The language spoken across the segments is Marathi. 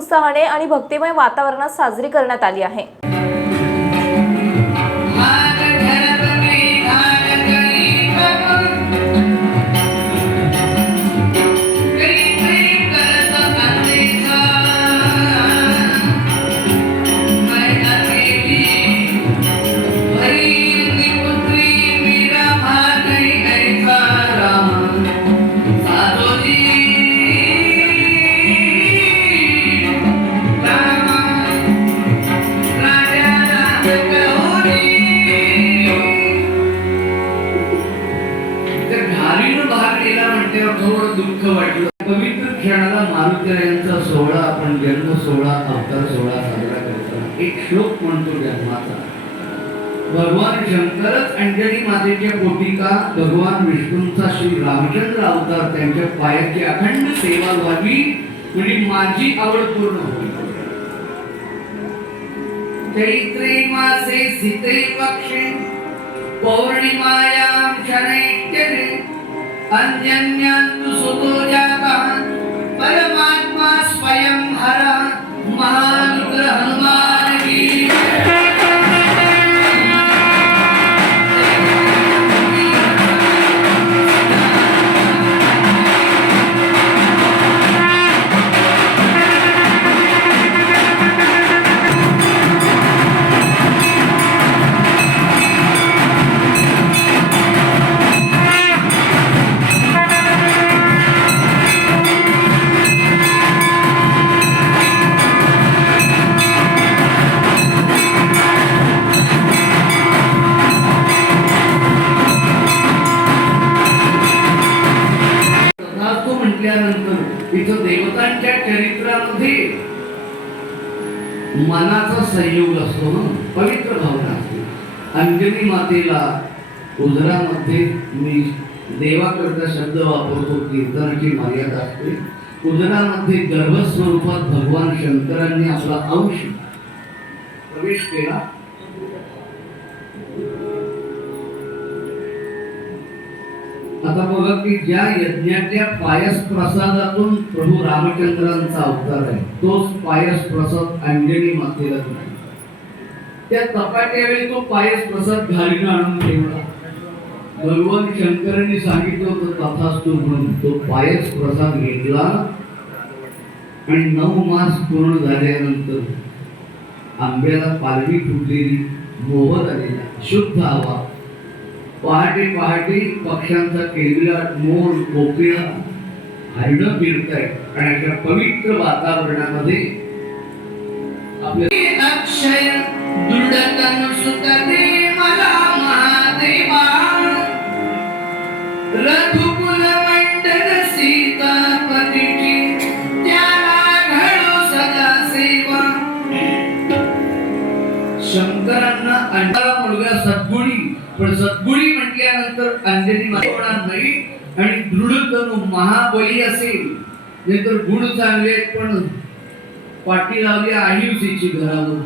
उत्साहाने आणि भक्तिमय वातावरणात साजरी करण्यात आली आहे. त्या घारीनं भाग गेला म्हणल्यावर थोडं दुःख वाटलं. पवित्र क्षणाला मारुतीरायांचा सोहळा आपण जन्म सोहळा अवतार सोहळा साजरा करतो एक श्लोक म्हणतो जन्माचा. भगवान शंकरच अंजली मातेच्या पोटी का भगवान विष्णूंचा श्री रामचंद्र अवतार त्यांच्या पायाची अखंड सेवा व्हावी म्हणजे माझी आवड पूर्ण होईल. चैत्रे मासे सीते पक्षे पौर्णिमायां शनैत्यने अन्यन्यन्तु सुतो जातः परमात्मा स्वयं हर मनाचा संयोग असतो ना पवित्र भावना असते. अंजनी मातेला उजरामध्ये मी देवाकरता शब्द वापरतो कीर्तनाची मर्यादा असते. उदरामध्ये गर्भस्वरूपात भगवान शंकरांनी आपला अंश प्रवेश केला. आता बघा की ज्या यज्ञाच्या पायस प्रसादातून प्रभू रामचंद्रांचा अवतार आहे तोच पायस प्रसाद अंजनी मातेला नाही. त्या तपाट्या वेळी तो पायस प्रसाद घालीनं आणून ठेवला. भगवान शंकरांनी सांगितलं होतं तथास्तू म्हणून तो पायस प्रसाद घेतला आणि नऊ मास पूर्ण झाल्यानंतर आंब्याला पालवी फुटलेली मोहर आलेला शुद्ध हवा. पहाटे पहाटे पक्ष्यांचा केलेला मोर कोकिळा हरणं फिरताय आणि अशा पवित्र वातावरणामध्ये आपले अक्षय दृढतन सुतते मला महादेवा. रघुकुल मंडल सीतापतीची त्याला घडो सदा सेवा. शंकरांना अंडाला मुलगा सद्गुणी पण सद्गुणी म्हटल्यानंतर अंजनी होणार नाही आणि दृढ तनु महाबली असेल. नाहीतर गुण चांगले आहेत पण पाठी लावली अहिंसेची घरावर.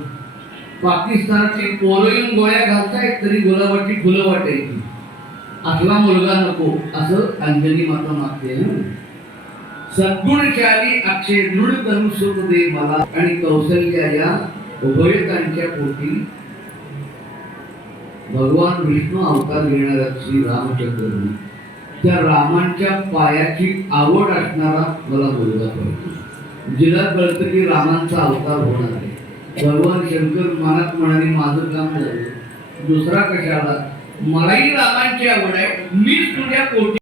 पाकिस्तानची पोरं येऊन गोळ्या घालतायत तरी गुलाबाची फुलं वाटायची. आपला मुलगा नको असं अंजनी माता मागते सद्गुणशाली अक्षय दृढ धनुष्य दे मला आणि कौशल्या या उभयतांच्या पोटी भगवान विष्णू अवतार घेणारा श्री रामचंद्र त्या रामांच्या पायाची आवड असणारा मला मुलगा पाहिजे जिला कळतं की रामांचा अवतार होणार आहे भगवान शंकर मनात म्हणाले माझं काम झालं. दुसरा कशाला? मलाही रामांची आवड आहे. मी तुझ्या कोटी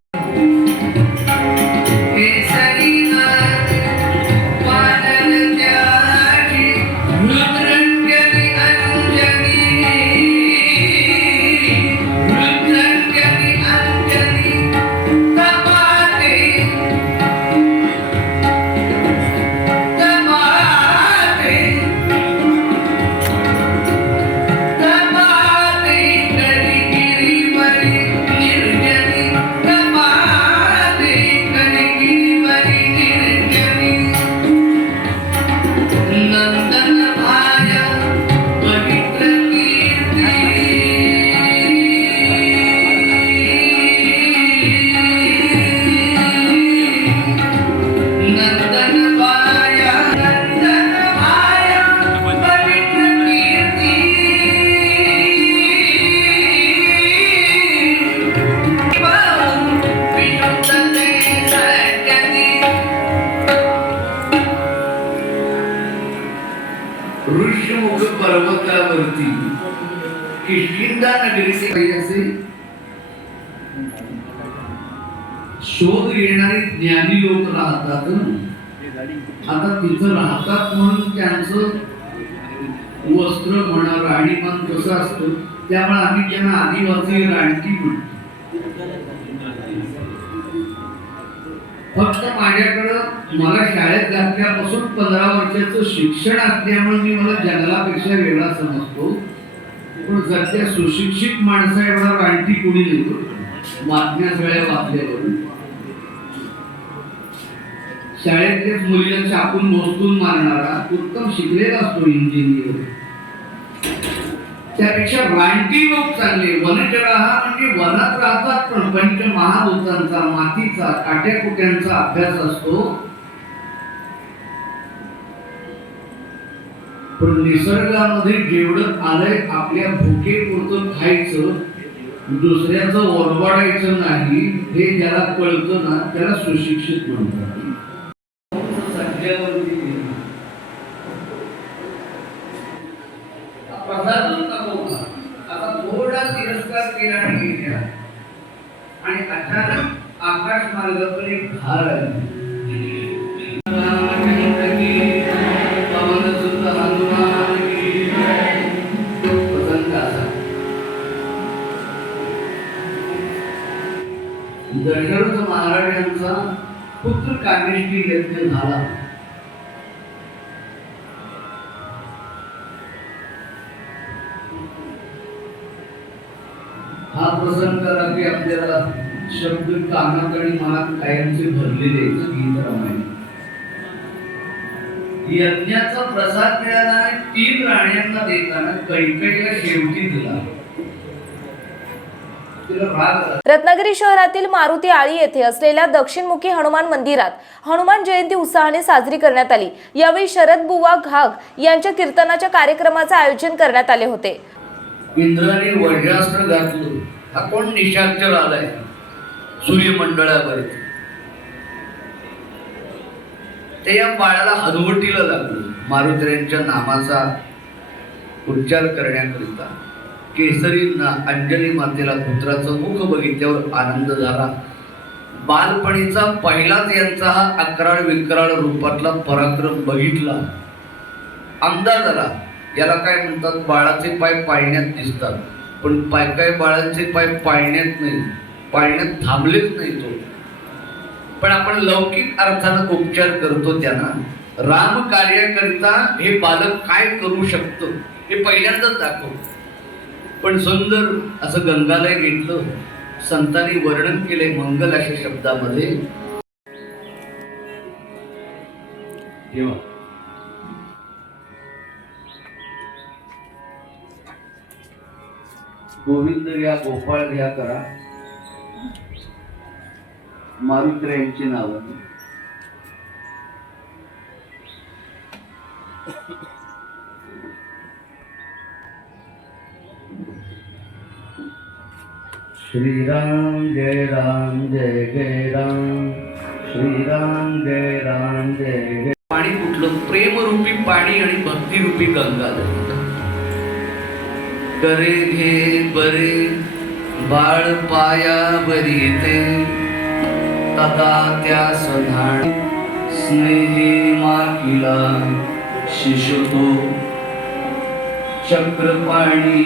मुख पर्वतावरती. किष्किंदा नगरीचे असे शोध घेणारे ज्ञानी लोक राहतात. आता तिथं राहतात म्हणून त्यांचं वस्त्र म्हणा राणीमान कसं असतं त्यामुळे आम्ही त्यांना आदिवासी राणकी म्हणतो. फक्त माझ्याकडं मला शाळेत घातल्यापासून पंधरा वर्षाचं शिक्षण असल्यामुळे मी मला जंगलापेक्षा वेगळा समजतो. पण सध्या सुशिक्षित माणसा एवढा रानटी कोणी नाही बातम्या सगळ्या वाचल्यावर. शाळेतल्याच मुलीला चाकून मोजून मारणारा उत्तम शिकलेला असतो इंजिनियर त्यापेक्षा रानटी लोक चांगले. वनचरा हा म्हणजे वनात राहतात पण पंच महाभूतांचा मातीचा काट्याकुट्यांचा अभ्यास असतो. पण निसर्गामध्ये जेवढं आलंय आपल्या भुकेपुरतं खायचं दुसऱ्याचं ओरबाडायचं नाही हे ज्याला कळतं ना त्याला सुशिक्षित म्हणतात म्हणजे- आता थोडा तिरस्कार केला आणि गेल्या आणि अचानक आकाश मार्गाकडे भार आली. पुत्र कामेष्टी यज्ञ झाला. हा प्रसंग रात्री आपल्याला शब्द कानात आणि मनात कायमचे भरलेले गीत रामायण यज्ञाचा प्रसाद मिळाला आणि तीन राण्यांना देताना कैकईला शेवटी दिला. तिला रत्नागिरी शहरातील मारुती आळी येथे असलेल्या दक्षिणमुखी हनुमान मंदिरात हनुमान जयंती उत्साहाने साजरी करण्यात आली. यावेळी शरद बुवा घाग यांच्या कीर्तनाच्या कार्यक्रमाचे आयोजन करण्यात आले होते. इंद्राने वज्रास्त्र घातलं. हा कोण निशाचर आलाय सूर्यमंडळावरती ते या बाळाला हनुवटीला लागलं. मारुतीयांच्या नामाचा उच्चार करण्याकरिता. केसरींना अंजली मातेला पुत्राचं मुख बघितल्यावर आनंद झाला. बालपणीचा पहिलाच यांचा हा अकराळ विक्राळ रूपातला पराक्रम बघितला. अंदाज आला याला काय म्हणतात? बाळाचे पाय पाळण्यात दिसतात. पण पाय काय बाळांचे पाय पाळण्यात नाही. पाळण्यात थांबलेच नाही तो. पण आपण लौकिक अर्थानं उपचार करतो त्यांना. राम कार्याकरिता हे बालक काय करू शकतं? हे पहिल्यांदाच दाखवतो. पण सुंदर असं गंगालय घेतलं संतांनी वर्णन केले मंगल अशा शब्दामध्ये. गोविंद घ्या गोपाळ घ्या करा. मारुत्र यांची नावं. श्रीराम जय राम जय जय राम. श्रीराम जय राम जय जय पाणी कुठलं? प्रेमरूपी पाणी आणि भक्तिरूपी गंगा करे घे बरे बाळ पाया बरी ते तदा त्या सधाण स्नेही माकिला शिशुतो. चक्रपाणी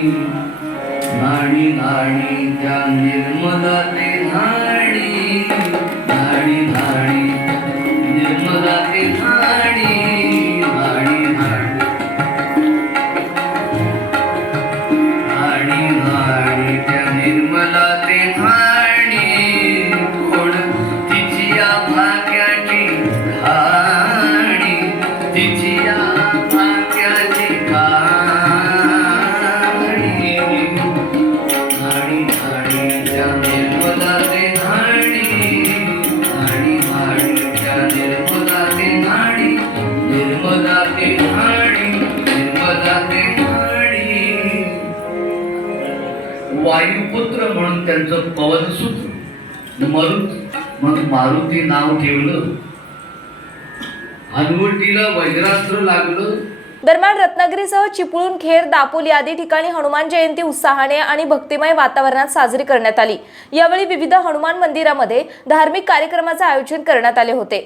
आणि आणि त्या निर्मला ते वायुपुत्र म्हणून त्यांचं पवनसूत्र मरुत म्हणून मारुती नाव ठेवलं. हनुवटीला वज्रास्त्र लागलं. दरम्यान रत्नागिरीसह चिपळूण खेर दापोली आदी ठिकाणी हनुमान जयंती उत्साहाने आणि भक्तिमय वातावरणात साजरी करण्यात आली. यावेळी विविध हनुमान मंदिरामध्ये धार्मिक कार्यक्रमाचे आयोजन करण्यात आले होते.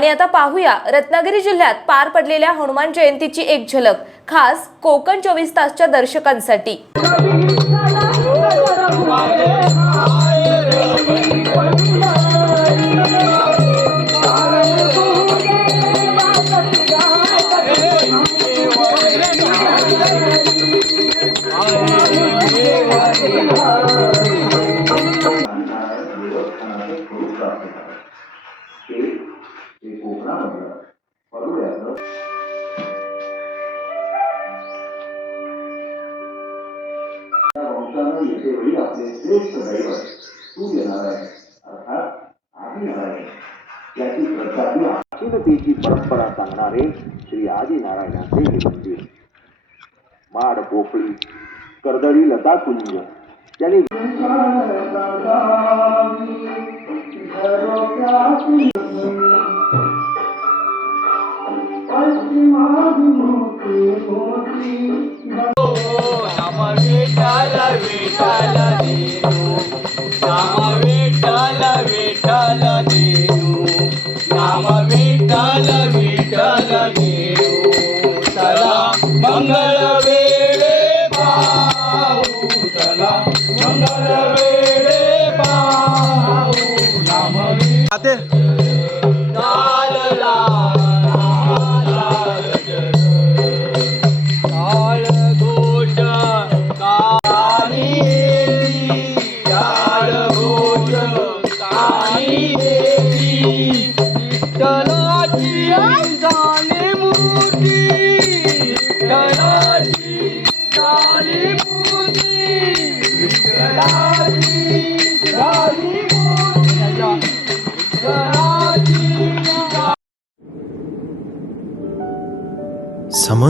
आणि आता पाहूया रत्नागिरी जिल्ह्यात पार पडलेल्या हनुमान जयंतीची एक झलक खास कोकण चोवीस तासच्या दर्शकांसाठी ऐसी श्रद्धा परंपरा सांगणारे श्री नारायण हे मंदिर माड पोपळी कर्दळी लता कुंज त्याने विटाला विटाला